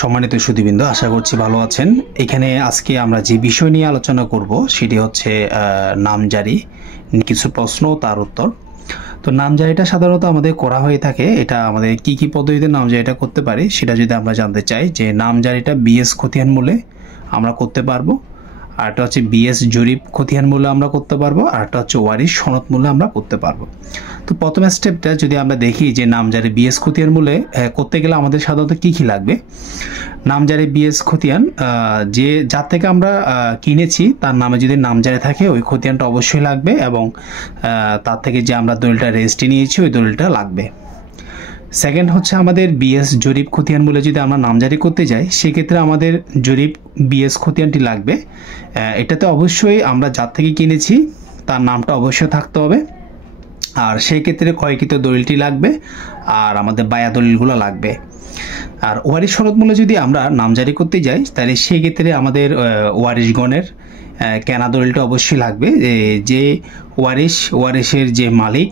সম্মানিত সুধীবৃন্দ, আশা করছি ভালো আছেন। এখানে আজকে আমরা যে বিষয় নিয়ে আলোচনা করব সেটি হচ্ছে নামজারি, কিছু প্রশ্ন তার উত্তর। তো নামজারিটা সাধারণত আমাদের করা হয়ে থাকে, এটা আমাদের কি কি পদ্ধতিতে নামজারিটা করতে পারি সেটা যদি আমরা জানতে চাই, যে নামজারিটা বিএস খতিয়ান মূলে আমরা করতে পারবো, আরটা হচ্ছে বিএস জরিপ খতিয়ান মূল্যে আমরা করতে পারবো, আরটা হচ্ছে ওয়ারিশ সনদ মূল্যে আমরা করতে পারবো। তো প্রথম স্টেপটা যদি আমরা দেখি যে নামজারি বিএস খতিয়ান মূল্যে করতে গেলে আমাদের সাধারণত কি কি লাগবে। নামজারি বিএস খতিয়ান, যে যার থেকে আমরা কিনেছি তার নামে যদি নামজারি থাকে ওই খতিয়ানটা অবশ্যই লাগবে, এবং তার থেকে যে আমরা দলিলটা রেজিস্ট্রি নিয়েছি ওই দলিলটা লাগবে। সেকেন্ড হচ্ছে আমাদের বিএস জরিপ খতিয়ান বলে যদি আমরা নামজারি করতে যাই সেক্ষেত্রে আমাদের জরিপ বিএস খতিয়ানটি লাগবে। এটাতে অবশ্যই আমরা যার থেকে কিনেছি তার নামটা অবশ্যই থাকতে হবে, আর সেই ক্ষেত্রে ক্রয়কৃত দলিলটি লাগবে, আর আমাদের বায়া দলিলগুলো লাগবে। আর ওয়ারিশ সনদ মূল্যে যদি আমরা নামজারি করতে যাই তাহলে সেই ক্ষেত্রে আমাদের ওয়ারিশগণের কেনা দলিলটা অবশ্যই লাগবে। যে ওয়ারিশের যে মালিক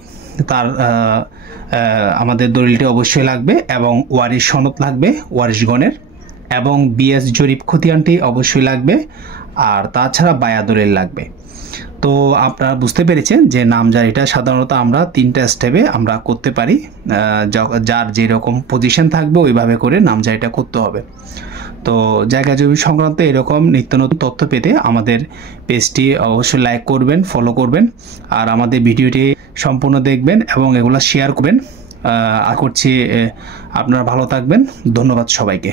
তার আমাদের দলিলটি অবশ্যই লাগবে, এবং ওয়ারিশ সনদ লাগবে ওয়ারিশগণের, এবং বিএস জরিপ খতিয়ানটি অবশ্যই লাগবে, আর তাছাড়া বায়া দলিল লাগবে। তো আপনারা বুঝতে পেরেছেন যে নামজারিটা সাধারণত আমরা 3টা স্টেপে আমরা করতে পারি, যার যেরকম পজিশন থাকবে ওইভাবে করে নামজারিটা করতে হবে। তো জায়গা জমি সংক্রান্ত এরকম নিত্য নতুন তথ্য পেতে আমাদের পেজটি অবশ্যই লাইক করবেন, ফলো করবেন, আর আমাদের ভিডিওটি সম্পূর্ণ দেখবেন এবং এগুলো শেয়ার করবেন। আশা করছি আপনারা ভালো থাকবেন। ধন্যবাদ সবাইকে।